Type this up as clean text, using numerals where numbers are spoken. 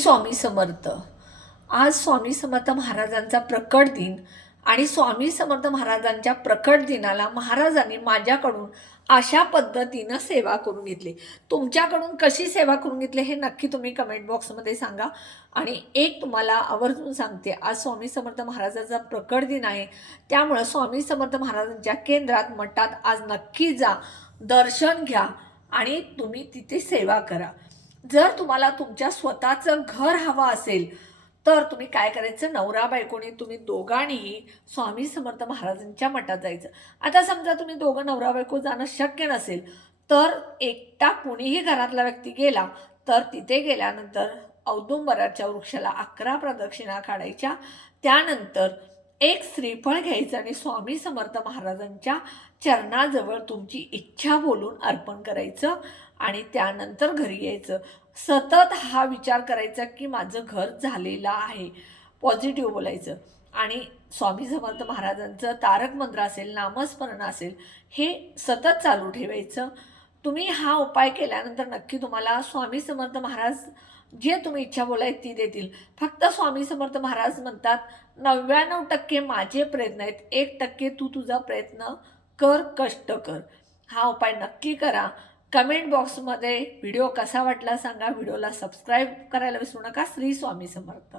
स्वामी समर्थ. आज स्वामी समर्थ महाराजांचा प्रकट दिन आणि स्वामी समर्थ महाराजांच्या प्रकट दिनाला महाराजांनी माझ्याकडून अशा पद्धतीनं सेवा करून घेतली. तुमच्याकडून कशी सेवा करून घेतली हे नक्की तुम्ही कमेंट बॉक्समध्ये सांगा. आणि एक तुम्हाला आवर्जून सांगते, आज स्वामी समर्थ महाराजांचा प्रकट दिन आहे. त्यामुळं स्वामी समर्थ महाराजांच्या केंद्रात मठात आज नक्की जा, दर्शन घ्या आणि तुम्ही तिथे सेवा करा. जर तुम्हाला तुमच्या स्वतःचं घर हवं असेल तर तुम्ही काय करायचं, नवरा बायकोने तुम्ही दोघांनीही स्वामी समर्थ महाराजांच्या मठात जायचं. आता समजा तुम्ही दोघं नवरा बायको जाणं शक्य नसेल तर एकटा कुणीही घरातला व्यक्ती गेला तर तिथे गेल्यानंतर औदुंबराच्या वृक्षाला 11 प्रदक्षिणा काढायच्या. त्यानंतर एक श्रीफळ घ्यायचं आणि स्वामी समर्थ महाराजांच्या चरणाजवळ तुमची इच्छा बोलून अर्पण करायचं आणि त्यानंतर घरी यायचं. सतत हा विचार करायचा की माझं घर झालेलं आहे, पॉझिटिव्ह बोलायचं आणि स्वामी समर्थ महाराजांचं तारक मंत्र असेल, नामस्मरण असेल, हे सतत चालू ठेवायचं. तुम्ही हा उपाय केल्यानंतर नक्की तुम्हाला स्वामी समर्थ महाराज जे तुम्ही इच्छा बोलाय ती देतील. फक्त स्वामी समर्थ महाराज म्हणतात, 99% माझे प्रयत्न आहेत, 1% तू तुझा प्रयत्न कर, कष्ट कर. हा उपाय नक्की करा. कमेंट बॉक्समध्ये व्हिडिओ कसा वाटला सांगा. व्हिडिओला सबस्क्राईब करायला विसरू नका. श्री स्वामी समर्थ.